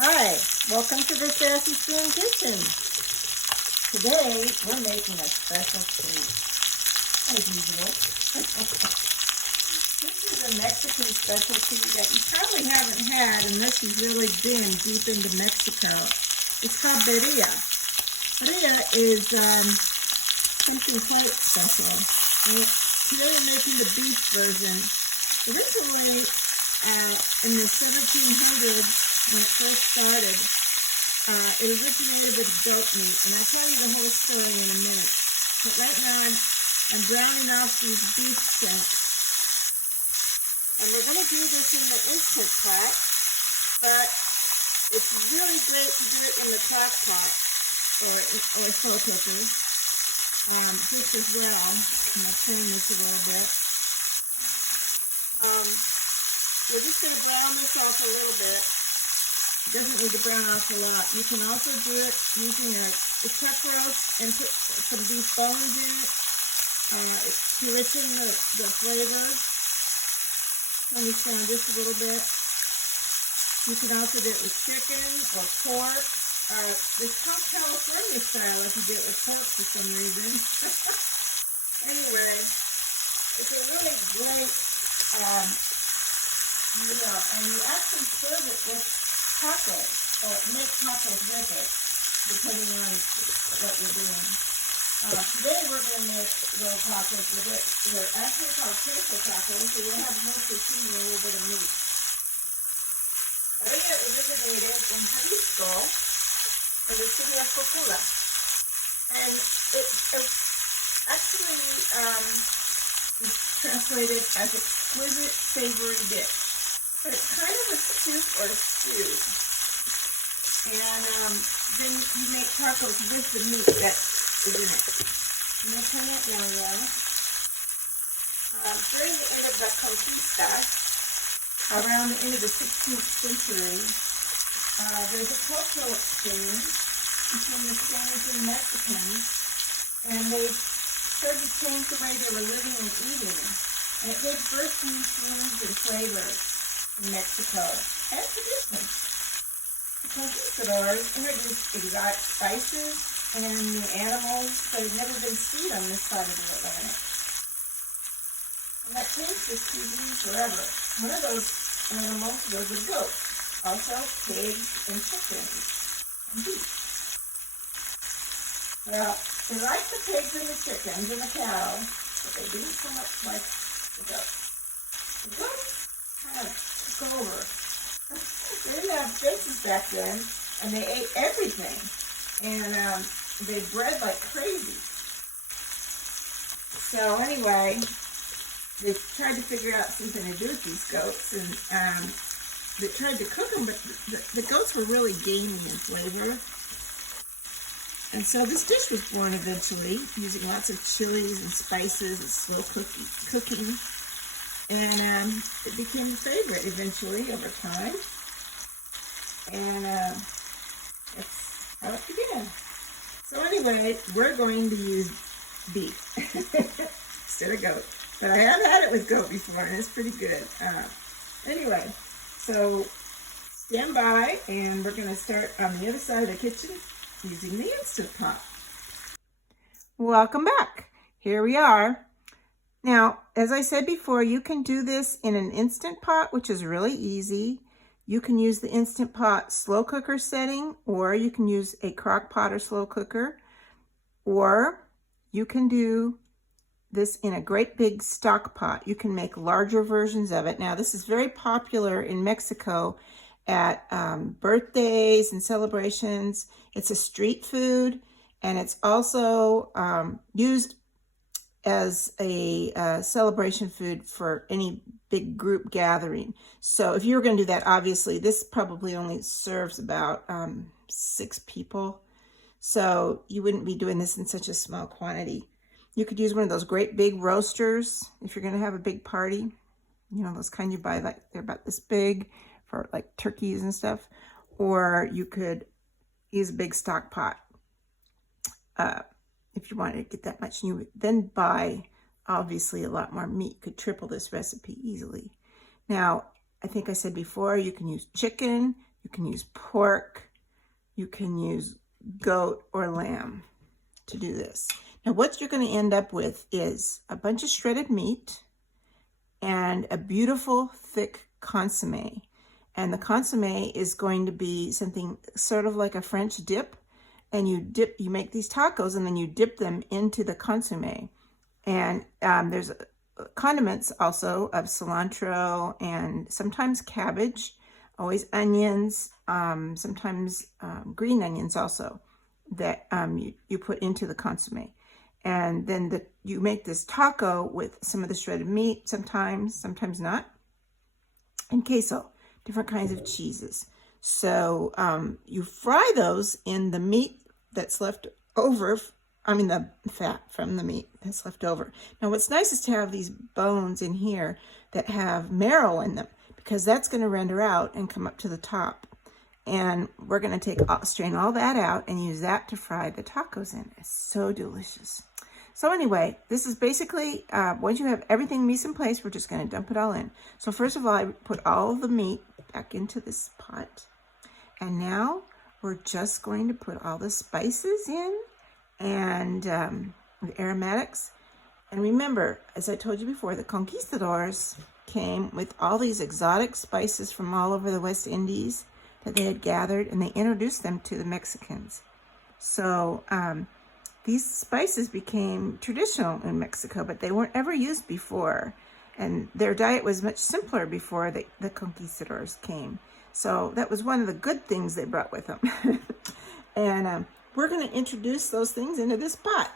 Hi, welcome to the Sassy Spoon Kitchen. Today, we're making a special treat, as usual. This is a Mexican specialty that you probably haven't had unless you've really been deep into Mexico. It's called birria. Birria is something quite special. Today we're making the beef version. Originally, in the 1700s, when it first started, it originated with goat meat, and I'll tell you the whole story in a minute. But right now, I'm browning off these beef shanks, and we're going to do this in the instant pot, but it's really great to do it in the crock pot or slow cooker, just as well. I'm going to turn this a little bit. We're just going to brown this off a little bit. It doesn't need to brown off a lot. You can also do it using a chuck roast and put some beef bones in it to richen the flavor. Let me down just a little bit. You can also do it with chicken or pork. It's called California style if you do it with pork for some reason. Anyway, it's a really great meal, and you actually serve it with tacos, or make tacos with it, depending on what you're doing. Today we're going to make little tacos with it. They're actually called queso tacos, so you'll have mostly cheese and a little bit of meat. Birria originated in Jalisco, in the city of Cocula, and it actually is translated as exquisite savory dish. But it's kind of a soup or a stew. And then you make tacos with the meat that is in it. I'm going to turn that down now. During the end of the Conquistadors, around the end of the 16th century, there's a cultural exchange between the Spanish and Mexicans, and they started to change the way they were living and eating. And it gave birth to new foods and flavors in Mexico and traditions. The Conquistadors introduced exotic spices and new animals that had never been seen on this side of the Atlantic. And that changed this cuisine forever. One of those animals was a goat, also pigs and chickens and beef. Well, they liked the pigs and the chickens and the cattle, but they didn't so much like the goats. The goats kind of took over. They didn't have fences back then, and they ate everything. And they bred like crazy. So anyway, they tried to figure out something to do with these goats, and they tried to cook them, but the goats were really gamey in flavor. And so this dish was born eventually, using lots of chilies and spices and slow cooking. And it became a favorite eventually over time. And that's how it began. So anyway, we're going to use beef instead of goat. But I have had it with goat before, and it's pretty good. Anyway, so stand by, and we're going to start on the other side of the kitchen using the Instant Pot. Welcome back. Here we are. Now, as I said before, you can do this in an Instant Pot, which is really easy. You can use the Instant Pot slow cooker setting, or you can use a crock pot or slow cooker, or you can do this in a great big stock pot. You can make larger versions of it. Now, this is very popular in Mexico at birthdays and celebrations. It's a street food, and it's also used as a celebration food for any big group gathering. So if you were going to do that, obviously this probably only serves about 6 people. So you wouldn't be doing this in such a small quantity. You could use one of those great big roasters if you're going to have a big party. You know, those kind you buy, like they're about this big for like turkeys and stuff. Or you could use a big stock pot if you wanted to get that much. You would then buy, obviously, a lot more meat. You could triple this recipe easily. Now, I think I said before, you can use chicken, You can use pork. You can use goat or lamb to do this. Now what you're going to end up with is a bunch of shredded meat and a beautiful thick consommé. And the consommé is going to be something sort of like a French dip. And you make these tacos and then you dip them into the consommé. And there's condiments also of cilantro and sometimes cabbage, always onions, sometimes green onions also that you put into the consommé. And then you make this taco with some of the shredded meat, sometimes not, and queso, different kinds of cheeses. So you fry those in the meat that's left over, the fat from the meat that's left over. Now what's nice is to have these bones in here that have marrow in them, because that's going to render out and come up to the top. And we're going to strain all that out and use that to fry the tacos in. It's so delicious. So anyway, this is basically, once you have everything mise en place, we're just going to dump it all in. So first of all, I put all the meat back into this pot. And now we're just going to put all the spices in and the aromatics. And remember, as I told you before, the Conquistadors came with all these exotic spices from all over the West Indies that they had gathered, and they introduced them to the Mexicans. So these spices became traditional in Mexico, but they weren't ever used before. And their diet was much simpler before the Conquistadors came. So that was one of the good things they brought with them. And we're going to introduce those things into this pot.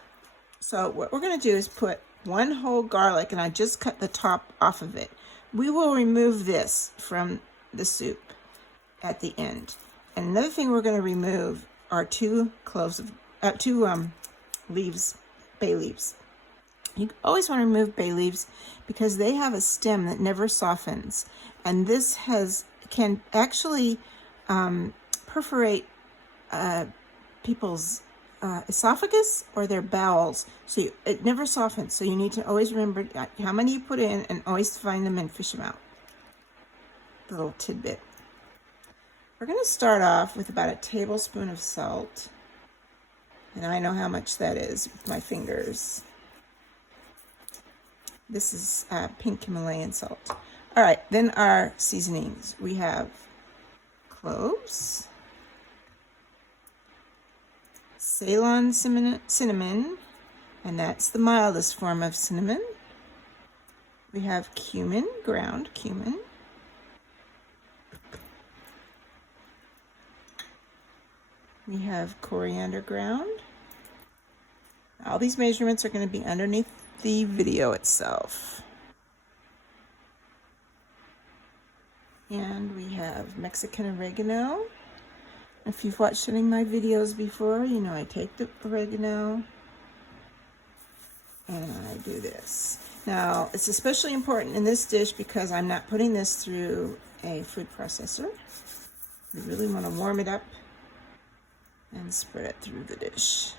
So what we're going to do is put one whole garlic, and I just cut the top off of it. We will remove this from the soup at the end. And another thing we're going to remove are two leaves, bay leaves. You always want to remove bay leaves because they have a stem that never softens. And this can actually perforate people's esophagus or their bowels. So it never softens. So you need to always remember how many you put in and always find them and fish them out. The little tidbit. We're going to start off with about a tablespoon of salt. And I know how much that is with my fingers. This is pink Himalayan salt. All right, then our seasonings. We have cloves, Ceylon cinnamon, and that's the mildest form of cinnamon. We have cumin, ground cumin. We have coriander ground. All these measurements are going to be underneath the video itself. And we have Mexican oregano. If you've watched any of my videos before, you know I take the oregano and I do this. Now, it's especially important in this dish because I'm not putting this through a food processor. We really want to warm it up and spread it through the dish.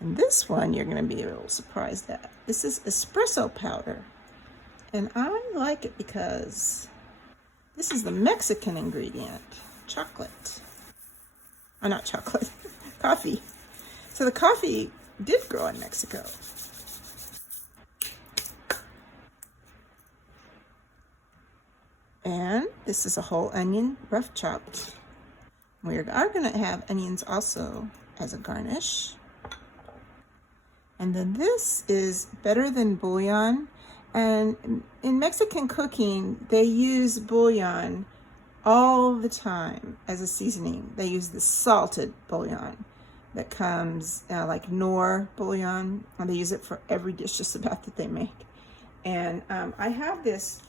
And this one you're going to be a little surprised at. This is espresso powder. And I like it because this is the Mexican ingredient, chocolate. Oh, not chocolate, coffee. So the coffee did grow in Mexico. And this is a whole onion, rough chopped. We are going to have onions also as a garnish. And then this is better than bouillon. And in Mexican cooking, they use bouillon all the time as a seasoning. They use the salted bouillon that comes like Knorr bouillon, and they use it for every dish just about that they make. And I have this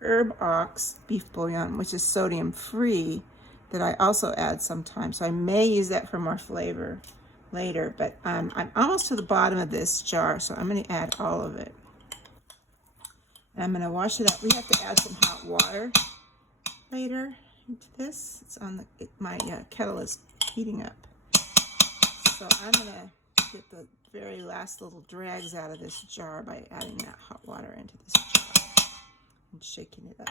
herb ox beef bouillon, which is sodium free, that I also add sometimes. So I may use that for more flavor later, but I'm almost to the bottom of this jar, so I'm going to add all of it. And I'm going to wash it up. We have to add some hot water later into this. It's on my kettle is heating up. So I'm going to get the very last little dregs out of this jar by adding that hot water into this jar and shaking it up.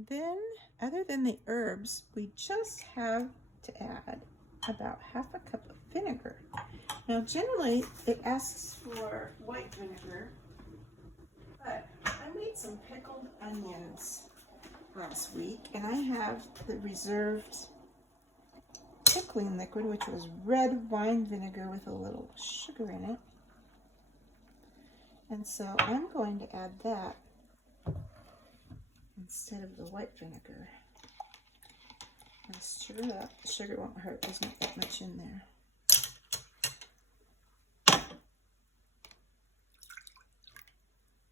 And then, other than the herbs, we just have to add about half a cup of vinegar. Now, generally, it asks for white vinegar, but I made some pickled onions last week, and I have the reserved pickling liquid, which was red wine vinegar with a little sugar in it. And so I'm going to add that instead of the white vinegar. I'll stir it up. The sugar won't hurt. There's not that much in there.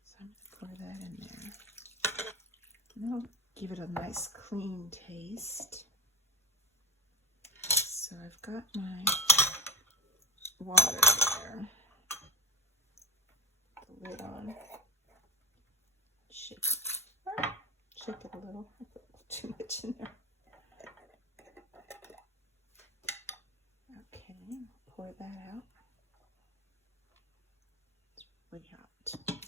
So I'm going to pour that in there. And that'll give it a nice clean taste. So I've got my water there. Put the lid on. Shake it. Shake it a little. I put too much in there. Okay, pour that out. It's really hot.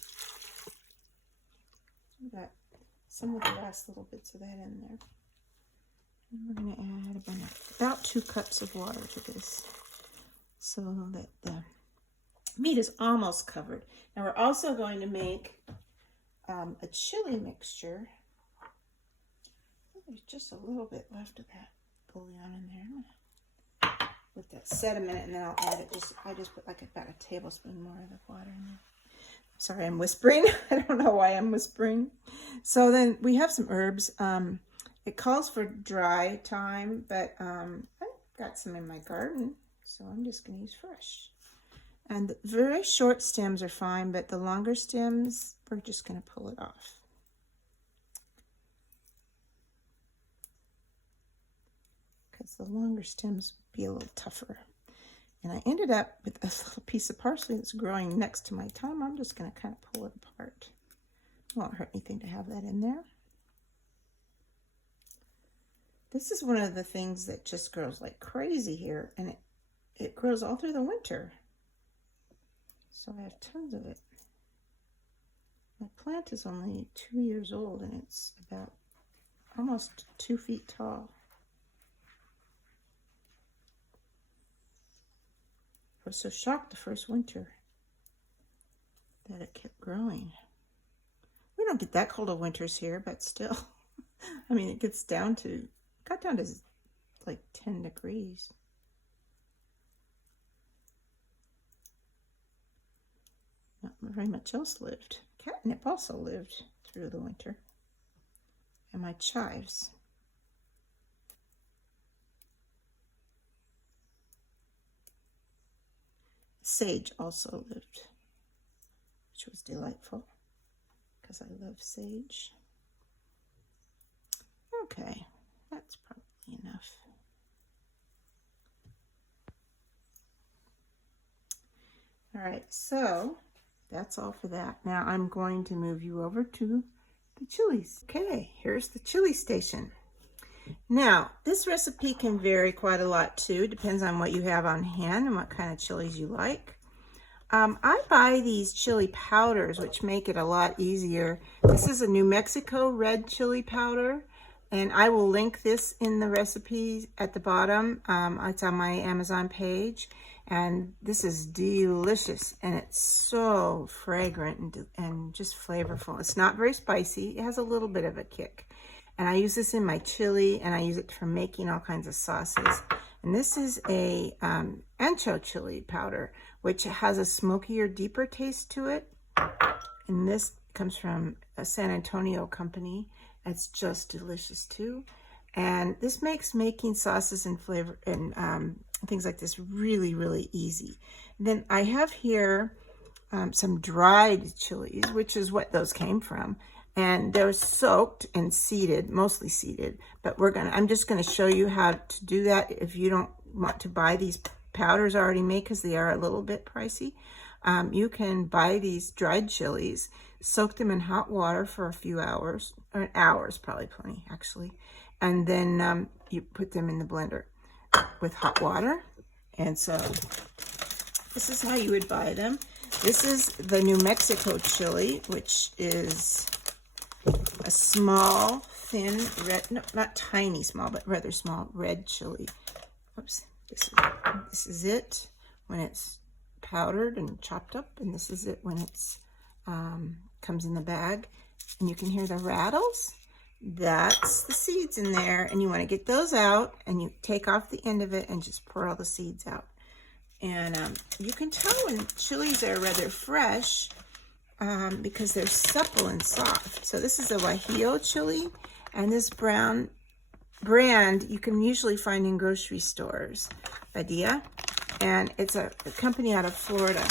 We've got some of the last little bits of that in there. And we're going to add about 2 cups of water to this so that the meat is almost covered. Now we're also going to make a chili mixture. There's just a little bit left of that bouillon in there. Let that set a minute, and then I'll add it. I just put like about a tablespoon more of the water in there. Sorry, I'm whispering. I don't know why I'm whispering. So then we have some herbs. It calls for dry thyme, but I've got some in my garden, so I'm just going to use fresh. And the very short stems are fine, but the longer stems, we're just going to pull it off. Because the longer stems would be a little tougher. And I ended up with a little piece of parsley that's growing next to my thyme. I'm just going to kind of pull it apart. It won't hurt anything to have that in there. This is one of the things that just grows like crazy here, and it grows all through the winter. So I have tons of it. My plant is only 2 years old, and it's about almost 2 feet tall. I was so shocked the first winter that it kept growing. We don't get that cold of winters here, but still, I mean, it got down to like 10 degrees. Not very much else lived. Catnip also lived through the winter. And my chives. Sage also lived, which was delightful because I love sage. Okay, that's probably enough. All right, so that's all for that. Now I'm going to move you over to the chilies. Okay, here's the chili station. Now, this recipe can vary quite a lot too. Depends on what you have on hand and what kind of chilies you like. I buy these chili powders, which make it a lot easier. This is a New Mexico red chili powder, and I will link this in the recipes at the bottom. It's on my Amazon page, and this is delicious, and it's so fragrant and just flavorful. It's not very spicy. It has a little bit of a kick. And I use this in my chili, and I use it for making all kinds of sauces. And this is a ancho chili powder, which has a smokier, deeper taste to it. And this comes from a San Antonio company. It's just delicious too. And this makes making sauces and flavor and things like this really, really easy. And then I have here some dried chilies, which is what those came from. And they're soaked and seeded, mostly seeded. But I'm just gonna show you how to do that if you don't want to buy these powders already made, because they are a little bit pricey. You can buy these dried chilies, soak them in hot water for a few hours, or hours, probably plenty actually. And then you put them in the blender with hot water. And so this is how you would buy them. This is the New Mexico chili, which is a small, thin red, no, not tiny small, but rather small red chili. Oops, this is it when it's powdered and chopped up, and this is it when it's comes in the bag, and you can hear the rattles. That's the seeds in there, and you want to get those out, and you take off the end of it and just pour all the seeds out. And you can tell when chilies are rather fresh because they're supple and soft. So this is a Guajillo chili, and this brown brand you can usually find in grocery stores, Birria, and it's a company out of Florida.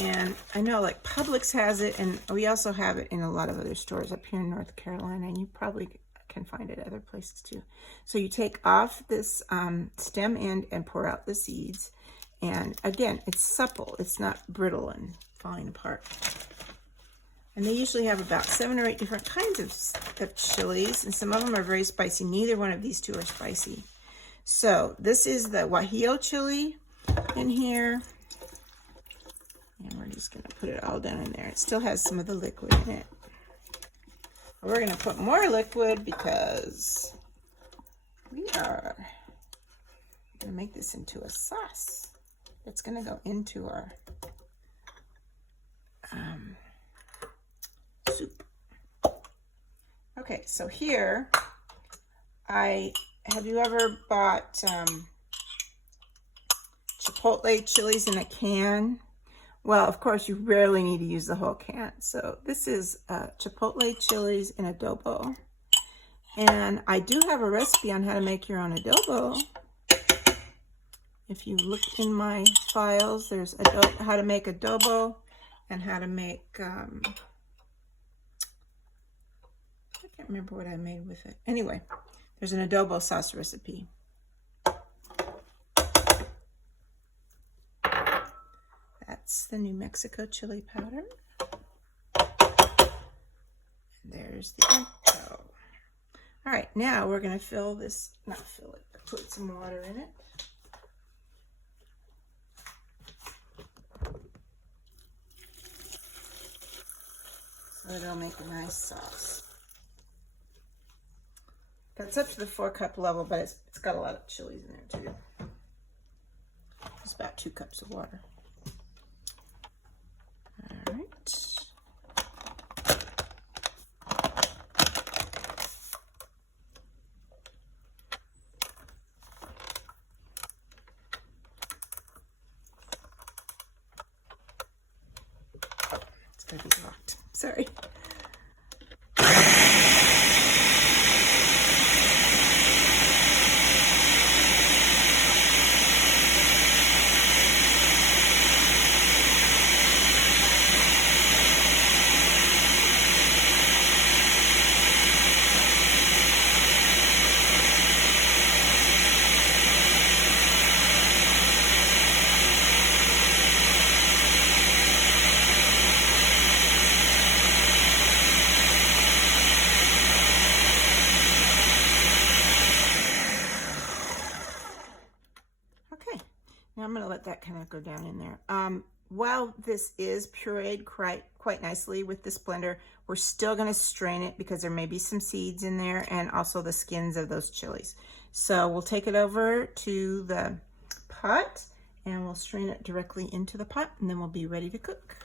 And I know like Publix has it, and we also have it in a lot of other stores up here in North Carolina, and you probably can find it other places too. So you take off this stem end and pour out the seeds. And again, it's supple. It's not brittle and falling apart. And they usually have about 7 or 8 different kinds of chilies, and some of them are very spicy. Neither one of these two are spicy. So this is the Guajillo chili in here. And we're just going to put it all down in there. It still has some of the liquid in it. We're going to put more liquid because we are going to make this into a sauce that's going to go into our soup. Okay, so here, have you ever bought Chipotle chilies in a can? Well, of course, you rarely need to use the whole can. So this is Chipotle chilies in adobo. And I do have a recipe on how to make your own adobo. If you look in my files, there's how to make adobo and how to make, I can't remember what I made with it. Anyway, there's an adobo sauce recipe. That's the New Mexico chili powder. And there's the info. All right, now we're going to fill this, not fill it, but put some water in it. So it'll make a nice sauce. That's up to the 4-cup level, but it's got a lot of chilies in there too. It's about 2 cups of water. All right. It's gotta be locked. Sorry. Now I'm going to let that kind of go down in there. While this is pureed quite nicely with this blender, we're still going to strain it because there may be some seeds in there and also the skins of those chilies. So we'll take it over to the pot and we'll strain it directly into the pot, and then we'll be ready to cook.